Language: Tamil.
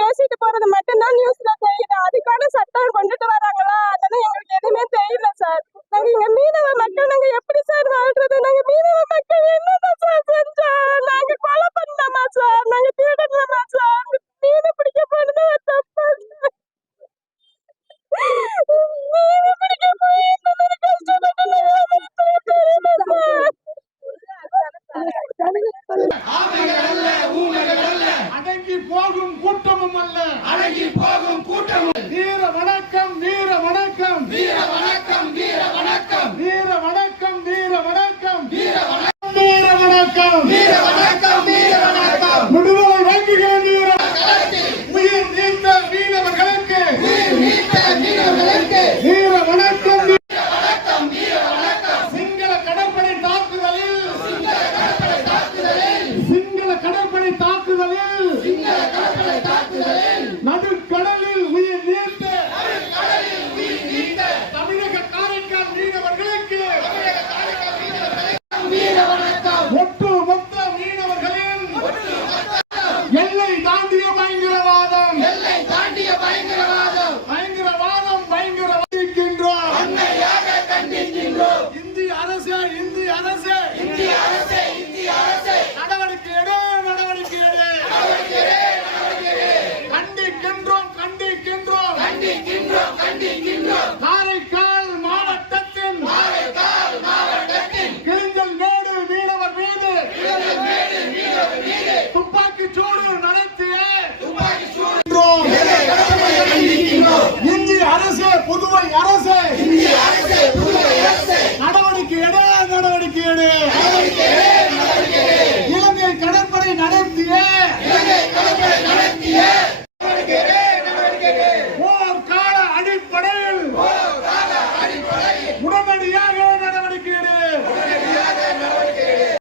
பேசிட்டு போறது மட்டும்தான் நியூஸ்ல தெரியுது. அதுக்கான சட்டம் கொண்டுட்டு வராங்களா? அதெல்லாம் எங்களுக்கு எதுவுமே தெரியல சார் நாங்க இங்க மீனவ மக்கள் நாங்க எப்படி சார் வாழ்றது? நாங்க மீனவ மக்கள் என்ன போகும் அல்ல. அழகி போகும் கூட்டமும். நடவடிக்கை எடு நடவடிக்கை எடு நடவடிக்கை நடவடிக்கை கண்டிக்கின்றோம் கண்டிக்கின்றோம். கண்டிக்கின்றோம் கண்டிக்கின்றோம். காரைக்கால் மாவட்டத்தின் காரைக்கால் மாவட்டத்தின் கிழிஞ்சல் துப்பாக்கி சூடு get it.